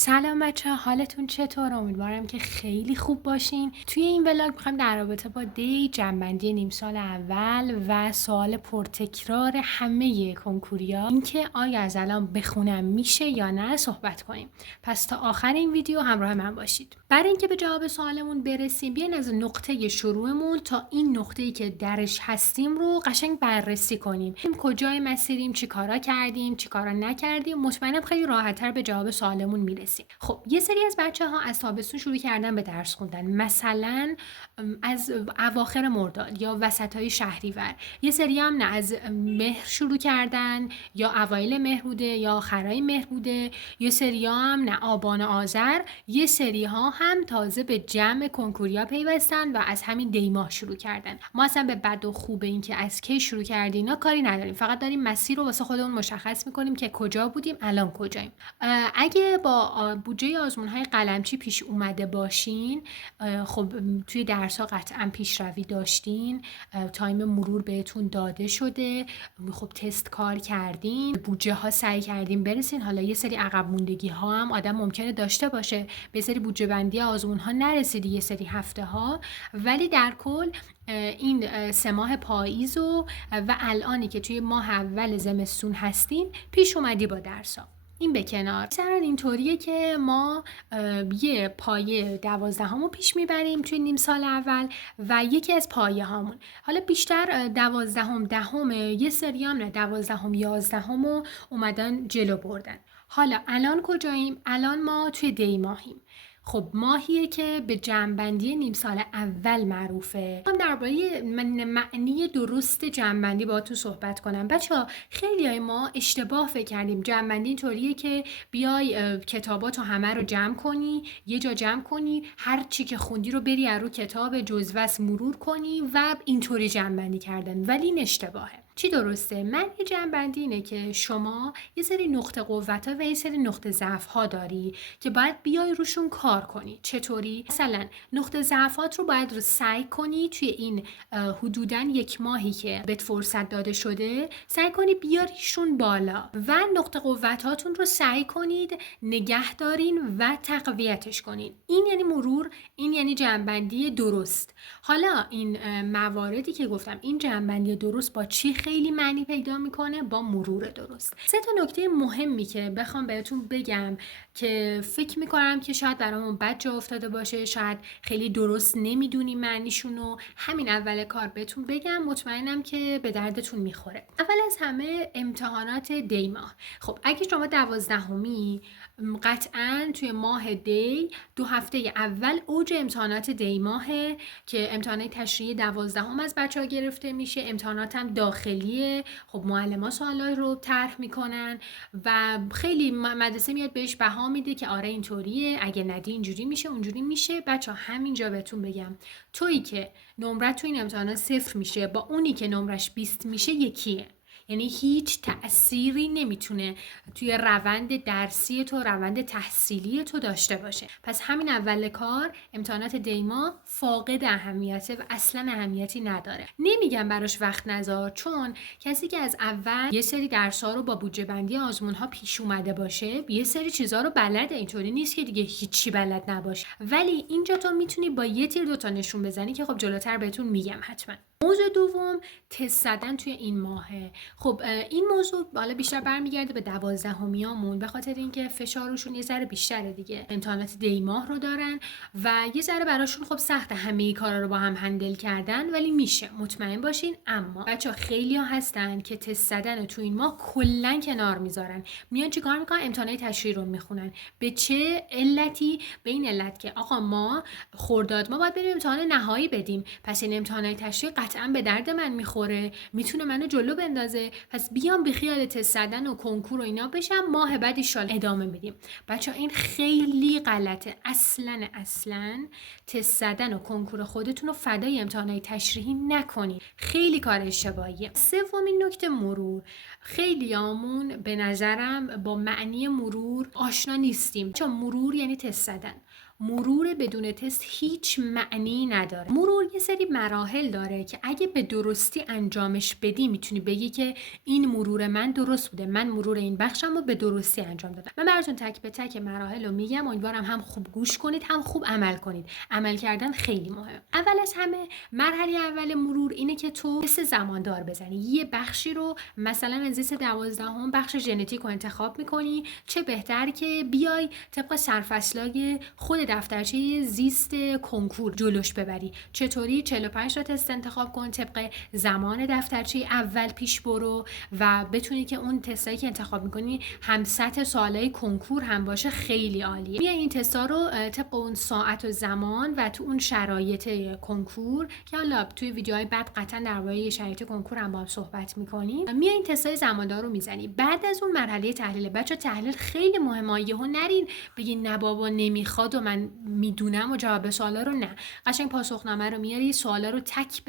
سلام بچه ها، حالتون چطور؟ امیدوارم که خیلی خوب باشین. توی این ولاگ میخوایم در رابطه با دی جنبندی نیم سال اول و سوال پرتکرار همه کنکوریا اینکه آیا از الان بخونم میشه یا نه صحبت کنیم. پس تا آخر این ویدیو همراه من باشید. برای اینکه به جواب سوالمون برسیم بیاین از نقطه شروعمون تا این نقطه‌ای که درش هستیم رو قشنگ بررسی کنیم. کجای مسیریم، چی کارا کردیم، چی کارا نکردیم. مطمئنم خیلی راحت‌تر به جواب سوالمون میرسیم. خب یه سری از بچه‌ها از تابستون شروع کردن به درس خوندن، مثلا از اواخر مرداد یا وسطای شهریور. یه سری هم نه از مهر شروع کردن یا اوایل مهر بوده یا آخرای مهر بوده. یه سری هم نه آبان آذر. یه سری ها هم تازه به جمع کنکوریا پیوستن و از همین دی ماه شروع کردن. ما اصلا به بد و خوب این که از کی شروع کردیم اینا کاری نداریم، فقط داریم مسیر رو واسه خودمون مشخص میکنیم که کجا بودیم الان کجاییم. اگه با بودجه آزمون‌های قلمچی پیش اومده باشین، خب توی درس‌ها قطعاً پیشروی داشتین، تایم مرور بهتون داده شده، خب تست کار کردین، بودجه ها سعی کردین برسین. حالا یه سری عقب موندگی ها هم آدم ممکنه داشته باشه، به سری بودجه بندی آزمون ها نرسیدی یه سری هفته ها، ولی در کل این 3 ماه پاییز و الانی که توی ماه اول زمستون هستین پیش اومدی با درس‌ها. این به کنار، مثلا اینطوریه که ما یه پایه 12 پیش میبریم توی نیم سال اول و یکی از پایه هامون، حالا بیشتر 12 10 یه سری هم نه 12 11 رو اومدن جلو بردن. حالا الان کجاییم؟ الان ما توی دی ماهیم. خب ماهیه که به جمع‌بندی نیم سال اول معروفه. هم درباره معنی درست جمع‌بندی باهاتون صحبت کنم. بچه‌ها خیلیای ما اشتباه فکر کردیم جمع‌بندی اینطوریه که بیای کتاباتو همه رو جمع کنی، یه جا جمع کنی، هر چی که خوندی رو بری از رو کتاب جزوه‌اش مرور کنی و اینطوری جمع‌بندی کردن، ولی این اشتباهه. چی درسته؟ معنی جمع‌بندی اینه که شما یه سری نقطه قوت‌ها و یه سری نقطه ضعف‌ها داری که باید بیای روشون کار کنی. چطوری؟ مثلا نقطه ضعفات رو باید رو سعی کنی توی این حدوداً 1 ماهی که بهت فرصت داده شده سعی کنی بیاریشون بالا و نقطه قوتاتون رو سعی کنید نگه دارین و تقویتش کنین. این یعنی مرور، این یعنی جمع‌بندی درست. حالا این مواردی که گفتم، این جمع‌بندی درست با چی خیلی معنی پیدا میکنه؟ با مرور درست. 3 تا نکته مهمی که بخوام بهتون بگم که فکر میکنم که شاید برامون بد جا افتاده باشه، شاید خیلی درست نمیدونیم معنیشونو، همین اول کار بهتون بگم، مطمئنم که به دردتون میخوره. اول از همه امتحانات دی ماه. خب اگه شما 12می، قطعاً توی ماه دی 2 هفته اول اوج امتحانات دی ماهه که امتحانات تشریحی 12 از بچه‌ها گرفته میشه. امتحانات هم داخلیه. خب معلم‌ها سوالا رو طرح میکنن و خیلی مدرسه میاد بهش بها میده که آره اینطوریه، اگه ندی اینجوری میشه اونجوری میشه. بچه‌ها همینجا بهتون بگم، تویی که نمرت تو این امتحانات 0 میشه با اونی که نمرش 20 میشه یکیه. یعنی هیچ تأثیری نمیتونه توی روند درسی تو، روند تحصیلی تو داشته باشه. پس همین اول کار امتحانات دیما فاقد اهمیته و اصلا اهمیتی نداره. نمیگم براش وقت نذار، چون کسی که از اول یه سری درس‌ها رو با بودجه بندی آزمون‌ها پیش اومده باشه یه سری چیزا رو بلده. اینطوری نیست که دیگه هیچی بلد نباشه، ولی اینجا تو میتونی با یه تیر دوتا نشون بزنی که خب جلوتر بهتون میگم حتما. موضوع دوم، تست زدن توی این ماهه. خب این موضوع حالا بیشتر برمیگرده به 12میامون، به خاطر اینکه فشارشون یه ذره بیشتره دیگه. امتحانات دی ماه رو دارن و یه ذره براشون خب سخته همه کارا رو با هم هندل کردن، ولی میشه، مطمئن باشین. اما بچا خیلی‌ها هستن که تست زدن تو این ماه کلا کنار میذارن، میان چیکار میکنن؟ امتحانات تشریحی رو میخونن. به چه علتی؟ به این علت که آقا ما خرداد ما باید بریم امتحان نهایی بدیم، پس این امتحانات تشریحی قطعا به درد من میخوره، میتونه منو جلو بندازه، پس بیام بی خیال تست زدن و کنکور و اینا بشم، ماه بعد ان ادامه میدیم. بچا این خیلی غلطه. اصلا تست زدن و کنکور خودتون رو فدای امتحانات تشریحی نکنید، خیلی کار اشتباهیه. سومین نکته، مرور. خیلیامون به نظرم با معنی مرور آشنا نیستیم، چون مرور یعنی تست زدن. مرور بدون تست هیچ معنی نداره. مرور یه سری مراحل داره که اگه به درستی انجامش بدی میتونی بگی که این مرور من درست بوده، من مرور این بخشم رو به درستی انجام دادم. من براتون تک به تک مراحل رو میگم، امیدوارم هم خوب گوش کنید هم خوب عمل کنید. عمل کردن خیلی مهمه. اول از همه مرحله اول مرور اینه که تو تست زماندار بزنی. یه بخشی رو مثلا از زیست 12 بخش ژنتیک رو انتخاب میکنی، چه بهتر که بیای طبق سرفصلای خود دفترچه زیست کنکور جلوش ببری. چطوری 45 تا تست انتخاب کن، طبق زمان دفترچه اول پیش برو و بتونی که اون تستایی که انتخاب میکنی هم سطح سوالای کنکور هم باشه، خیلی عالیه. بیا این تستا رو طبق اون ساعت و زمان و تو اون شرایط کنکور که حالا توی ویدیوهای بعد قطعا درباره شرایط کنکور هم با هم صحبت میکنیم، میای این تستای زماندار رو میزنی. بعد از اون مرحله تحلیل. بچا تحلیل خیلی مهمه، یهو نرین بگین نه بابا نمیخواد و من میدونم و جواب سوالا رو نه. قشنگ پاسخنامه رو میاری، سوالا رو تک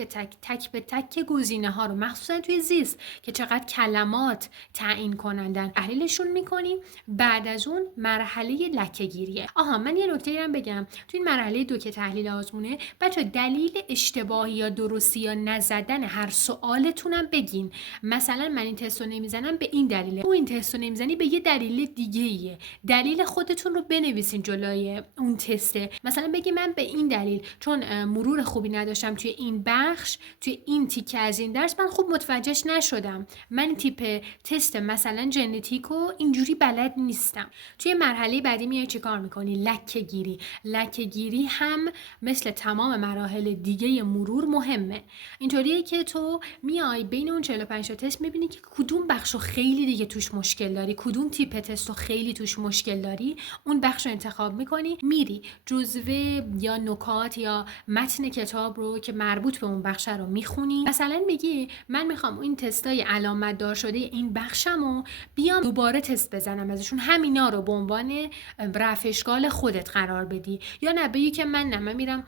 به تک گزینه ها رو مخصوصا توی زیست که چقدر کلمات تعیین کنندن تحلیلشون میکنی. بعد از اون مرحله لکه گیریه. من یه نکته هم بگم، تو این مرحله 2 که تحلیل آزمونه، بچا دلیل اشتباهی یا درستی یا نزدن هر سوالتونم بگین. مثلا من این تست رو نمیزنم به این دلیله، تو این تست رو نمیزنی به یه دلیل دیگه ایه. دلیل خودتون رو بنویسین جلوی اون تسته. مثلا بگی من به این دلیل چون مرور خوبی نداشتم توی این بخش، توی این تیکه از این درس من خوب متوجهش نشدم، من تیپ تست مثلا ژنتیکو اینجوری بلد نیستم. توی مرحله بعدی میای چیکار میکنی؟ لکه گیری. لکه گیری هم مثل تمام مراحل دیگه مرور مهمه. اینطوریه که تو میای بین اون 45 تا تست میبینی که کدوم بخشو خیلی دیگه توش مشکل داری، کدوم تیپ تستو خیلی توش مشکل داری، اون بخشو انتخاب میکنی، میری جزوه یا نکات یا متن کتاب رو که مربوط به اون بخش رو میخونی. مثلا میگی من میخوام این تستای علامت دار شده این بخشمو بیام دوباره تست بزنم ازشون، همینا رو به عنوان رفع اشکال خودت قرار بدی. یا نه بگی که من میرم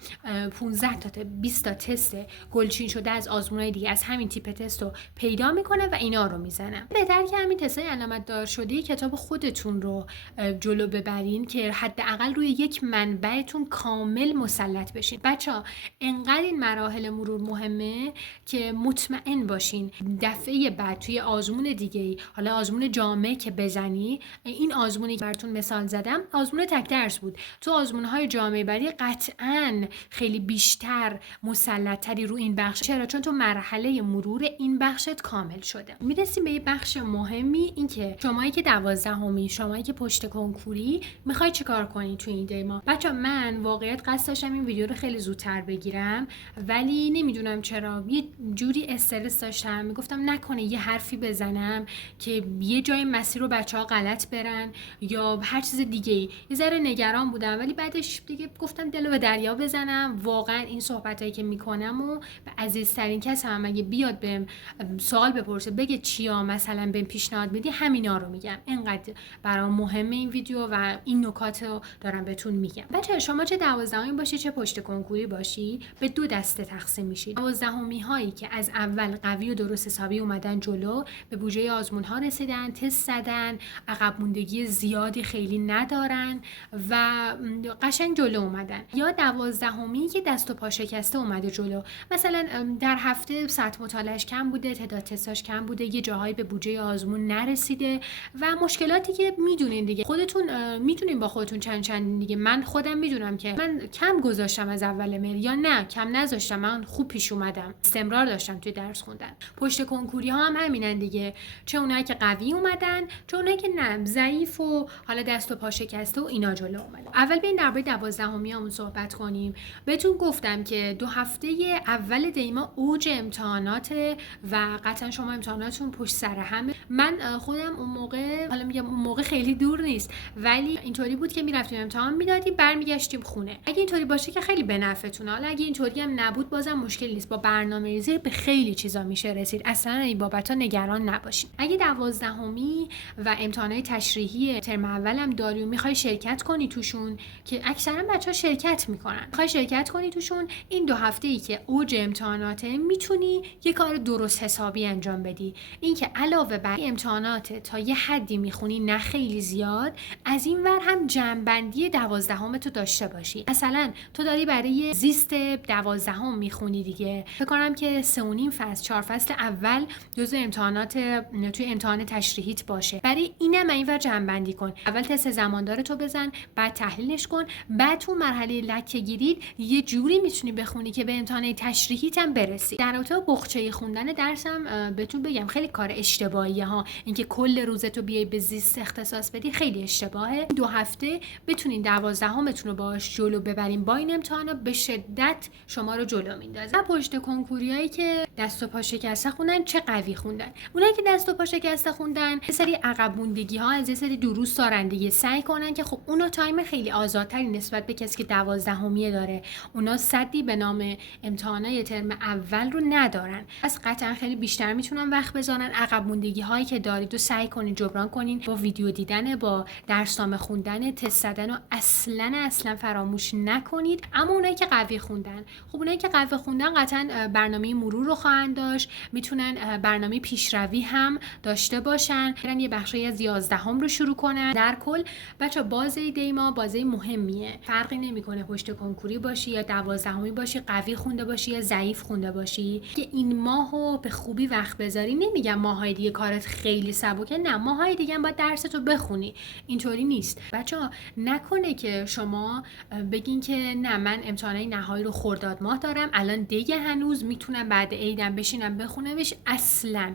15 تا 20 تا تست گلچین شده از آزمونای دیگه از همین تیپ تست رو پیدا میکنه و اینا رو میزنم. بهتر که همین تستای علامت دار شده کتاب خودتون رو جلو ببرین که حداقل روی یک منبعتون کامل مسلط بشین. بچه‌ها انقدر این مراحل مرور مهمه که مطمئن باشین دفعه بعد توی آزمون دیگه‌ای، حالا آزمون جامعه که بزنی، این آزمونی که براتون مثال زدم آزمون تک درس بود، تو آزمون‌های جامعه بعدی قطعاً خیلی بیشتر مسلط‌تری رو این بخش. چرا؟ چون تو مرحله مرور این بخشت کامل شده. میرسیم به یه بخش مهمی، این که شمایی که 12می، شمایی که پشت کنکوری، میخوای چیکار کنی تو این دیما. بچا من واقعیت قصد داشتم این ویدیو رو خیلی زودتر بگیرم ولی نمیدونم چرا یه جوری استرس داشتم، میگفتم نکنه یه حرفی بزنم که یه جای مسیر رو بچه‌ها غلط برن یا هر چیز دیگه‌ای. یه ذره نگران بودم ولی بعدش دیگه گفتم دلو به دریا بزنم. واقعا این صحبتایی که میکنم و به عزیزترین کس هم اگه بیاد بهم سوال بپرسه بگه چیا مثلا بهم پیشنهاد بدی، همینا رو میگم. اینقدر برام مهمه این ویدیو و این نکات رو دارم بهتون میگم. بچه‌ها شما چه 12می باشی چه پشت کنکوری باشی به دو دسته تقسیم میشید. 12می هایی که از اول قوی و درست حسابی اومدن جلو، به بوجه آزمون ها رسیدن، تست زدن، عقب موندگی زیادی خیلی ندارن و قشنگ جلو اومدن. یا 12می که دست و پا شکسته اومده جلو، مثلا در هفته ساعت مطالعهش کم بوده، تعداد تستاش کم بوده، یه جاهایی به بودجه آزمون نرسیده و مشکلاتی که میدونین دیگه، خودتون میتونین با خودتون چند دیگه. من خودم میدونم که من کم گذاشتم از اول مهر یا نه کم نذاشتم، من خوب پیش اومدم، استمرار داشتم توی درس خوندن. پشت کنکوری ها هم همینن دیگه، چه اونایی که قوی اومدن چه اونایی که نه ضعیف و حالا دست و پا شکسته و اینا جلو اومدن. اول ببین درباره 12میامون صحبت کنیم. بهتون گفتم که 2 هفته اول دیما اوج امتحانات و قطعا شما امتحاناتتون پشت سر همه. من خودم اون موقع، حالا میگم اون موقع خیلی دور نیست ولی اینطوری بود که میرفتیم امتحان میدادیم برمیگشتیم خونه. اگه اینطوری باشه که خیلی به نفعتونه. حالا اگه اینطوری هم نبود بازم مشکلی نیست، با برنامه‌ریزی به خیلی چیزا میشه رسید. اصلا این بابتا نگران نباشین. اگه 12می و امتحانات تشریحی ترم اولم داری و میخوای شرکت کنی توشون، که اکثرا بچه‌ها شرکت میکنن، میخوای شرکت کنی توشون، این 2 هفته‌ای که اوج امتحاناته میتونی یه کار درست حسابی انجام بدی. این که علاوه بر امتحانات تا یه حدی میخونی، نه خیلی زیاد، از این ور هم جمع‌بندی 12 12 تو داشته باشی. مثلا تو داری برای زیست 12 میخونی دیگه، فکر کنم که 3.5 فصل 4 فصل اول جزء امتحانات توی امتحان تشریحیت باشه. برای اینم اینور جمع‌بندی کن. اول تست زماندار تو بزن، بعد تحلیلش کن، بعد تو مرحله لکه گیرید یه جوری میتونی بخونی که به امتحان تشریحیت هم برسی. در رابطه با بخچه خوندن درسم بهتون بگم خیلی کار اشتباهیه ها. اینکه کل روزتو بیای به زیست اختصاص بدی خیلی اشتباهه. 2 هفته بتونین 12 رو باهاش جلو ببرین با این امتحانا به شدت شما رو جلو میندازه. پشت کنکوریایی که دست و پا شکسته خوندن چه قوی خوندن. اونایی که دست و پا شکسته خوندن یه سری عقب موندگی ها از یه سری دروس دارن دیگه، سعی کنن که خب اونا تایم خیلی آزادتری نسبت به کسی که 12 داره. اونا صدی به نام امتحانای ترم اول رو ندارن، پس قطعا خیلی بیشتر میتونن وقت بذارن. عقب موندگی هایی که دارید و سعی کنین جبران کنین با ویدیو دیدن، با درسنامه خوندن، تست زدن و اصلا فراموش نکنید. اما اونایی که قوی خوندن، خب اونایی که قوی خوندن قطعا برنامه مرور رو خواهند داشت، میتونن برنامه پیشروی هم داشته باشن، برن یه بخشی از 11 رو شروع کنن. در کل بچا بازه دیما بازه مهمیه، فرقی نمیکنه پشت کنکوری باشی یا 12 باشی، قوی خونده باشی یا ضعیف خونده باشی، که این ماهو به خوبی وقت بذاری. نمیگم ماهای دیگه کارت خیلی سبکه، نه، ماهای دیگه هم باید درستو بخونی، اینطوری نیست. بچا نکنه که شما بگین که نه من امتحانای نهایی رو خرداد ماه دارم، الان دیگه هنوز میتونم بعد عیدم بشینم بخونمش. اصلا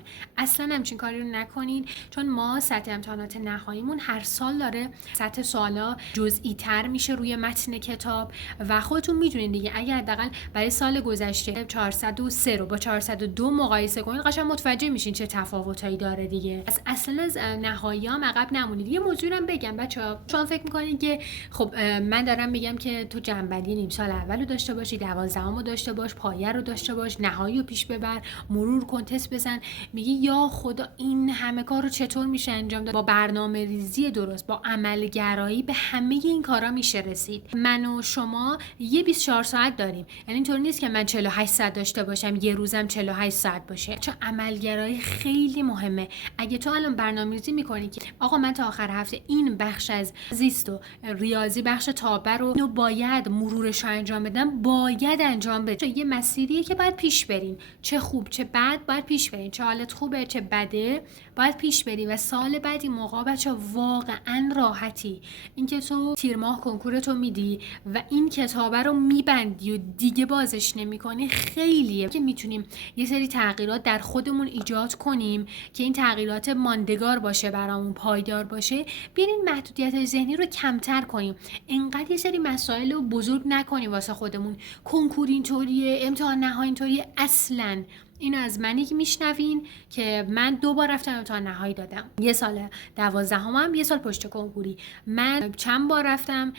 همچین کاری رو نکنین، چون ما سطح امتحانات نهاییمون هر سال داره سطح سوالا جزئی تر میشه روی متن کتاب و خودتون میدونین دیگه. اگر حداقل برای سال گذشته 403 رو با 402 مقایسه کنین قشنگ متوجه میشین چه تفاوتایی داره دیگه. اصلا از نهاییام عقب نمونید. یه موضوعی رو بگم بچه‌ها، شما فکر میکنین که خب من دارم میگم که تو جنبندی نیم سال اول رو داشته باشی، 12 رو داشته باش، پایه رو داشته باش، نهایی رو پیش ببر، مرور کن، تست بزن. میگی یا خدا این همه کار رو چطور میشه انجام داد؟ با برنامه ریزی درست، با عملگرایی به همه این کارا میشه رسید. من و شما یه 24 ساعت داریم، یعنی اینطور نیست که من 48 ساعت داشته باشم یه روزم 48 ساعت باشه. چون عملگرایی خیلی مهمه. اگه تو الان برنامه‌ریزی میکنی که آقا من تا آخر هفته این بخش از زیست و ریاضی بخش تابع رو باید مرورش رو انجام بدم، باید انجام بده. یه مسیریه که باید پیش برین، چه خوب چه بد باید پیش برین، چه حالت خوبه چه بده باید پیش بری. و سال بعدی موقع بچا واقعا راحتی، اینکه تو تیر ماه کنکورتو میدی و این کتابه رو میبندی و دیگه بازش نمیکنی، خیلیه که میتونیم یه سری تغییرات در خودمون ایجاد کنیم که این تغییرات ماندگار باشه، برامون پایدار باشه. بیاین محدودیت ذهنی رو کمتر کنیم، اینقدر یه سری مسائل رو بزرگ نکنیم واسه خودمون. کنکور اینطوریه، امتحان نهایی اینطوریه. اصلاً اینو از منی که میشنوین که من 2 بار رفتم امتحان نهایی دادم، یه سال 12 هم یه سال پشت کنکوری. من چند بار رفتم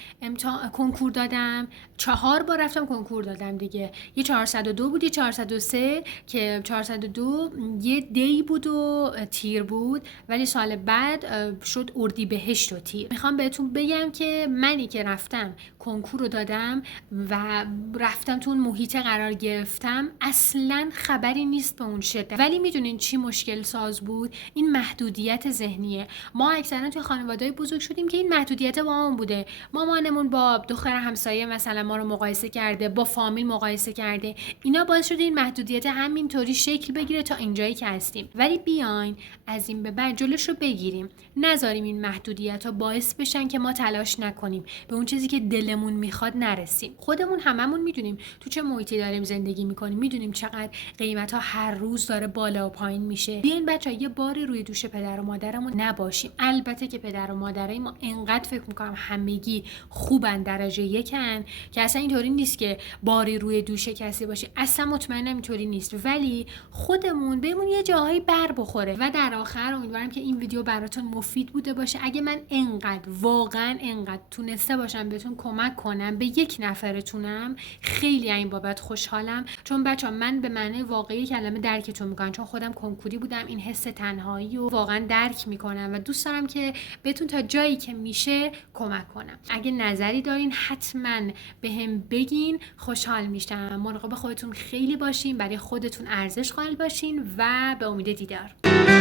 کنکور دادم، 4 بار رفتم کنکور دادم دیگه. یه 402 بود، یه 403 که 402 یه دی بود و تیر بود، ولی سال بعد شد اردیبهشت و تیر. میخوام بهتون بگم که منی که رفتم کنکور رو دادم و رفتم تو اون محیط قرار گرفتم، اصلا خبری نیست به اون شدت. ولی میدونین چی مشکل ساز بود؟ این محدودیت ذهنیه. ما اکثرا توی خانواده‌ای بزرگ شدیم که این محدودیت با همون بوده. مامانمون با دختر همسایه مثلا ما رو مقایسه کرده، با فامیل مقایسه کرده، اینا باعث شده این محدودیت همینطوری شکل بگیره تا اینجایی که هستیم. ولی بیاین از این به بعد جلوش رو بگیریم، نذاریم این محدودیت‌ها باعث بشن که ما تلاش نکنیم به اون چیزی که دلمون میخواد نرسیم. خودمون هممون میدونیم تو چه محیطی داریم زندگی میکنیم، میدونیم چقدر قیمت‌ها هر روز داره بالا و پایین میشه. بیاین بچه‌ها یه باری روی دوش پدر و مادرمون نباشیم. البته که پدر و مادرای ما انقدر فکر میکنم همگی خوبن، درجه یکن، که اصلا اینطوری نیست که باری روی دوش کسی باشه. اصلا مطمئنم اینطوری نیست، ولی خودمون بهمون یه جاهایی بر بخوره. و در آخر امیدوارم که این ویدیو براتون مفید بوده باشه. اگه من واقعا انقدر تونسته باشم بهتون کمک کنم، به یک نفرتونم، خیلی این بابت خوشحالم. چون بچه‌ها من به معنی واقعی کلمه درکتون میکنم، چون خودم کنکوری بودم، این حس تنهایی رو واقعا درک میکنم و دوست دارم که بهتون تا جایی که میشه کمک کنم. اگه نظری دارین حتما بهم بگین، خوشحال میشم. مراقب خودتون خیلی باشین، برای خودتون ارزش قائل باشین و به امید دیدار.